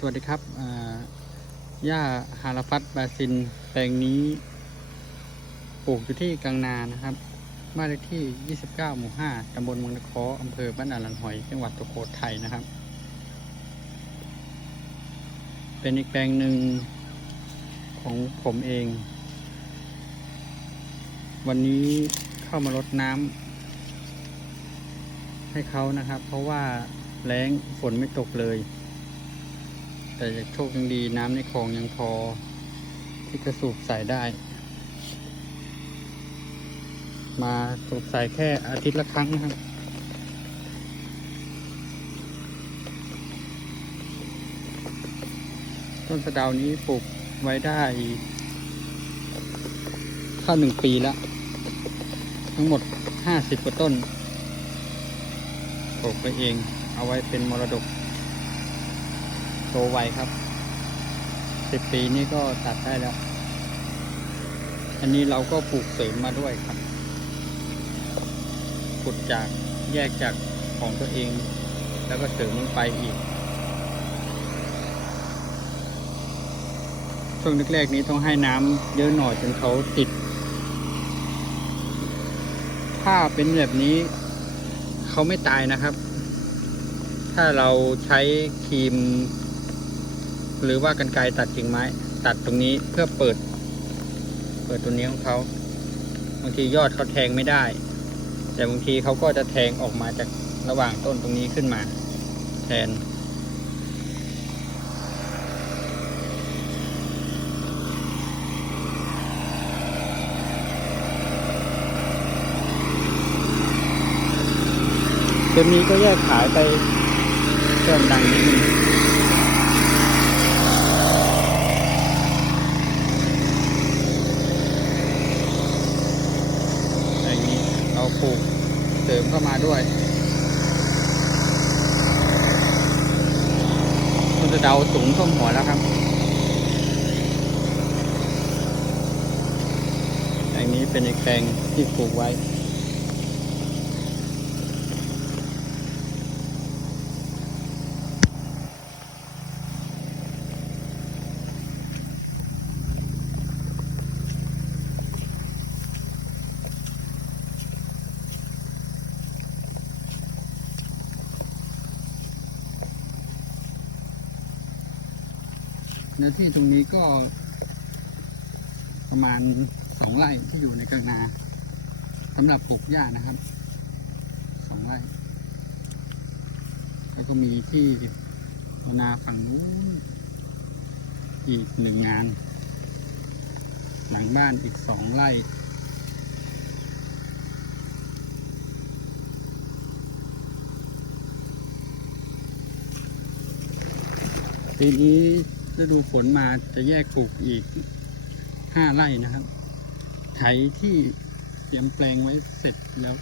สวัสดีครับหญ้าฮาราฟัตบาซิน แปลงนี้ปลูกอยู่ที่กลางนานะครับ บ้านเลขที่ 29 หมู่ 5 ตำบลเมืองนครอำเภอบ้านอาลันหอย จังหวัดสุโขทัยนะครับ เป็นอีกแปลงหนึ่งของผมเอง วันนี้เข้ามารดน้ำให้เขานะครับ เพราะว่าแล้งฝนไม่ตกเลย แต่โชคยังดีน้ำในคลองยังพอ ที่จะสูบใส่ได้ มาสูบใส่แค่อาทิตย์ละครั้งนะครับต้นสะดาวนี้ปลูกไว้ได้เข้าหนึ่งปีแล้ว ทั้งหมดห้าสิบกว่าต้นปลูกไปเอง เอาไว้เป็นมรดก โตไวครับสิบปีนี้ก็ตัดได้แล้ว อันนี้เราก็ปลูกเสริมมาด้วยครับขุดจากแยกจากของตัวเอง แล้วก็เสริมลงไปอีก ช่วงแรกๆนี้ต้องให้น้ำเยอะหน่อยจนเขาติด ถ้าเป็นแบบนี้เขาไม่ตายนะครับ ถ้าเราใช้ครีม หรือว่ากันไกตัดกิ่งไม้ ตัดตรงนี้เพื่อเปิด เปิดตัวนี้ของเขาบางทียอดเขาแทงไม่ได้ แต่บางทีเขาก็จะแทงออกมาจากระหว่างต้นตรงนี้ขึ้นมา แทนตัวนี้ก็แยกขายไปเครื่องดังนิดนึงอย่างนี้เราปลูก เสริมเข้ามาด้วยมันจะเดาสูงท่วมหัวแล้วครับอันนี้เป็นอีกแปลงที่ปลูกไว้ เนื้อที่ตรงนี้ก็ ประมาณสองไร่ที่อยู่ในกลางนาสำหรับปลูกหญ้านะครับสองไร่แล้วก็มีที่นาฝั่งนู้นอีกหนึ่งงาน หลังบ้านอีกสองไร่ปีนี้ ฤดูฝนมาจะแยกปลูกอีกห้าไร่นะครับ ไถที่เตรียมแปลงไว้เสร็จแล้ว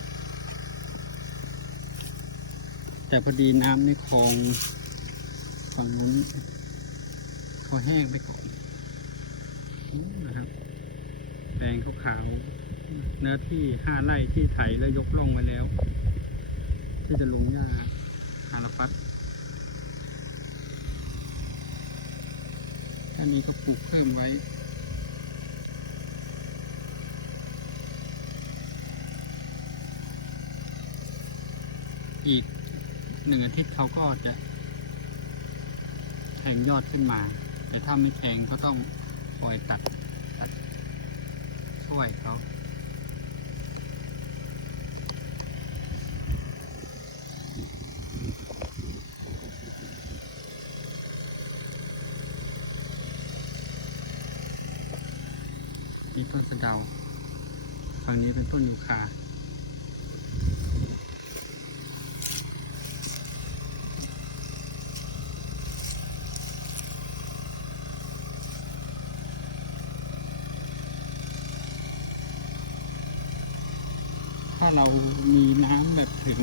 แต่พอดีน้ำในคลองฝั่งนู้นเขาแห้งไปก่อนนะครับ แปลงขาวๆเนื้อที่ห้าไร่ที่ไถแล้วยกล่องมาแล้ว ที่จะลงหญ้าฮาราฟัต อันนี้ก็ปลูกเพิ่มไว้อีกหนึ่งอาทิตย์เขาก็จะแทงยอดขึ้นมา แต่ถ้าไม่แทงก็ต้องคอยตัดตัดช่วยเขา นี่ต้นสะเดาฝั่งนี้เป็นต้นยูคาถ้าเรามีน้ำแบบถึง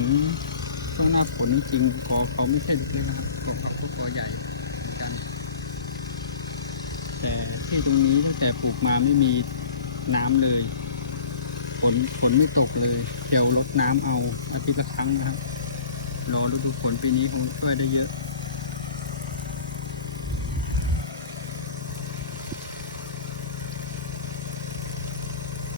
ช่วงหน้าฝนจริงกอเขาไม่ใช่เล็กนะครับกอเขาก็กอใหญ่เหมือนกัน แต่ที่ตรงนี้ตั้งแต่ปลูกมาไม่มี น้ำเลยฝนฝนไม่ตกเลยเดี๋ยวลดน้ำเอาอาทิตย์ละครั้งนะครับรอฤดูฝนปีนี้คงช่วยได้เยอะ